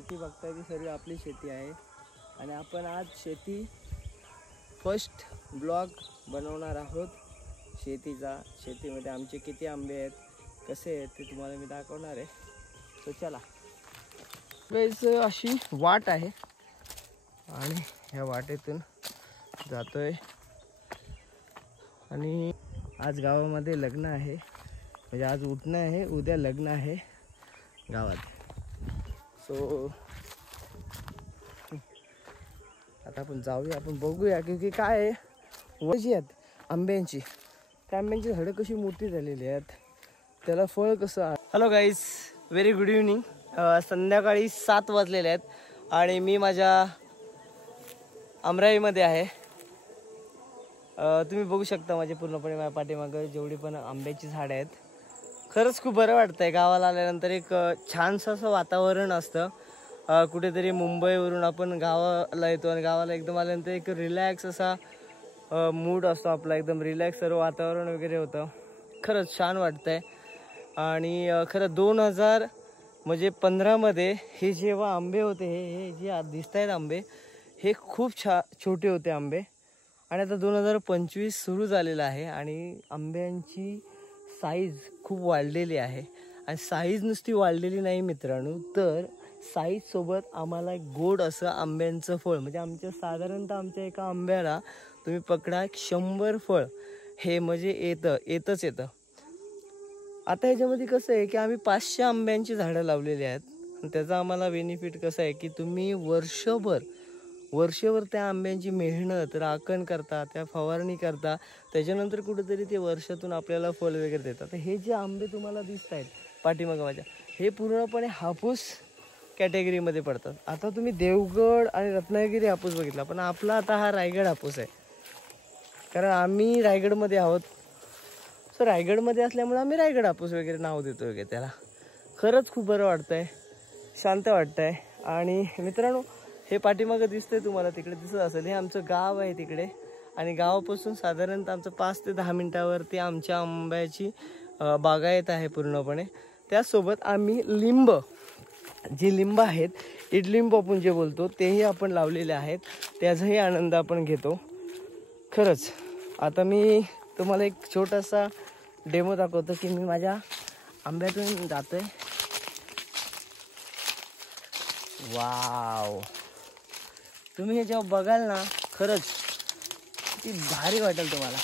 शेती बघताय ती सर्व आपली शेती आहे आणि आपण आज शेती फर्स्ट ब्लॉग बनवणार आहोत शेतीचा। शेतीमध्ये आमचे किती आंबे आहेत, कसे आहेत ते तुम्हाला मी दाखवणार आहे। तो चला गाइस, अशी वाट आहे आणि ह्या वाटेतून जातोय आणि आज गावामध्ये लग्न आहे, म्हणजे आज उठणं आहे, उद्या लग्न आहे गावात। सो आता आपण जाऊया, आपण बघूया की काय आहे वजी आहेत आंब्यांची, त्या आंब्यांची झाडं कशी मोठी झालेली आहेत, त्याला फळ कसं आहे। Hello guys, very good evening. संध्याकाळी 7 वाजलेले आहेत आणि मी माझ्या अमराईमध्ये आहे। तुम्ही बघू शकता माझे पूर्णपणे माझ्या पाठीमागं जेवढी पण आंब्याची झाडं आहेत। खरंच खूप बरं वाटतंय गावाला आल्यानंतर, एक छानसं असं वातावरण असतं। कुठेतरी मुंबईवरून आपण गावाला येतो आणि गावाला एकदम आल्यानंतर एक रिलॅक्स असा मूड असतो आपला, एकदम रिलॅक्स सर्व वातावरण वगैरे होतं। खरंच छान वाटतंय। आणि खरं 2015 मध्ये हे जेव्हा आंबे होते, हे जे दिसत आहेत आंबे, हे खूप छोटे होते आंबे आणि आता 2025 सुरू झालेलं आहे आणि आंब्यांची साईज खूप वाढलेली आहे। आणि साईज नुसती वाढलेली नाही मित्रांनो, तर साईज सोबत आम्हाला गोड असं आंब्यांचं फळ, म्हणजे साधारणतः आमच्या एका आंब्याला तुम्ही पकडा 100 फळ हे म्हणजे येतच येतं। आता ह्याच्यामध्ये कसं आहे की आम्ही 500 आंब्यांची झाडं लावलेली आहेत। त्याचा आम्हाला बेनिफिट कसं आहे की तुम्ही वर्षभर त्या आंब्यांची मेहनत, राखण करता, त्या फवारणी करता, त्याच्यानंतर कुठेतरी ते वर्षातून आपल्याला फळ वगैरे देतात। हे जे आंबे तुम्हाला दिसत आहेत पाठीमागं माझ्या, हे पूर्णपणे हापूस कॅटेगरीमध्ये पडतात। आता तुम्ही देवगड आणि रत्नागिरी हापूस बघितला, पण आपला आता हा रायगड हापूस आहे, कारण आम्ही रायगडमध्ये आहोत। सो रायगडमध्ये असल्यामुळे आम्ही रायगड हापूस वगैरे नाव देतो वगैरे त्याला। खरंच खूप बरं वाटतंय, शांत वाटतंय। आणि मित्रांनो, हे पाठीमागं दिसतंय तुम्हाला, तिकडे दिसत असेल, हे आमचं गाव आहे तिकडे आणि गावापासून साधारणतः आमचं 5 ते 10 मिनिटावरती आमच्या आंब्याची बागायत आहे पूर्णपणे। त्यासोबत आम्ही लिंब आहेत, इडलिंब आपण जे बोलतो, तेही आपण लावलेले आहेत, त्याचाही आनंद आपण घेतो। खरंच आता मी तुम्हाला एक छोटासा डेमो दाखवतो की मी माझ्या आंब्यातून जातोय। वाव, तुम्ही हे जेव्हा बघाल ना, खरंच किती भारी वाटेल तुम्हाला।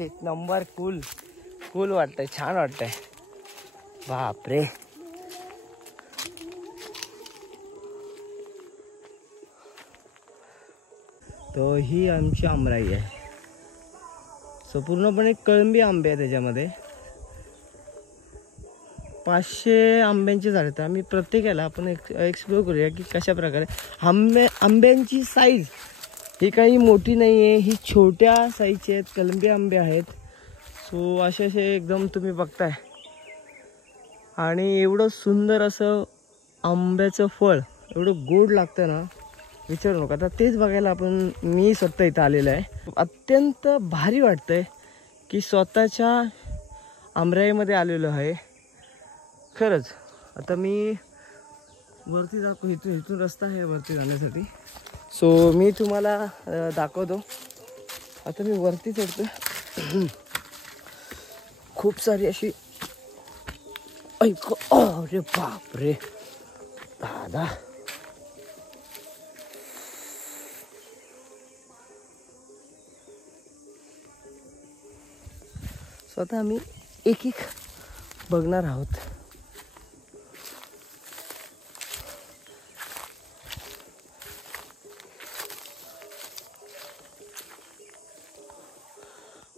एक नंबर कूल वाटतंय, छान वाटतंय। बापरे, तो ही आमची आमराई आहे। सो पूर्णपणे कळंबी आंबे आहे त्याच्यामध्ये। 500 आंब्यांची झाडं आहेत। आम्ही प्रत्येकाला आपण एक्सप्लोर करूया की कशा प्रकारे आंब्यांची साईज ही काही मोठी नाही आहे, ही छोट्या साईजचे आहेत, कलंबी आंबे आहेत। सो असे एकदम तुम्ही बघताय आणि एवढं सुंदर असं आंब्याचं फळ, एवढं गोड लागतं ना, विचारू नका। आता तेच बघायला मी स्वतः इथं आलेलं आहे। अत्यंत भारी वाटतंय की स्वतःच्या आमराईमध्ये आलेलो आहे। खरंच आता मी वरती जातो, इथून रस्ता आहे वरती जाण्यासाठी। सो मी तुम्हाला दाखवतो। आता मी वरती चढतो, खूप सारी अशी, अरे बापरे दादा, स्वतः आम्ही एक बघणार आहोत।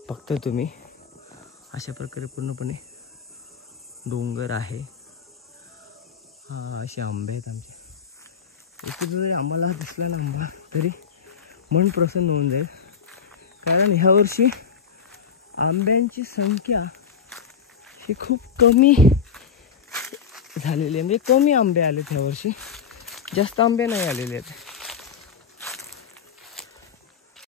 बघताय तुम्ही, अशा प्रकारे पूर्णपणे डोंगर आहे। असे आंबे आहेत आमचे। इथे जरी आम्हाला दिसला ना आंबा, तरी मन प्रसन्न होऊन जाईल, कारण ह्या वर्षी आंब्यांची संख्या ही खूप कमी झालेली आहे। म्हणजे कमी आंबे आलेत ह्या वर्षी, जास्त आंबे नाही आलेले आहेत।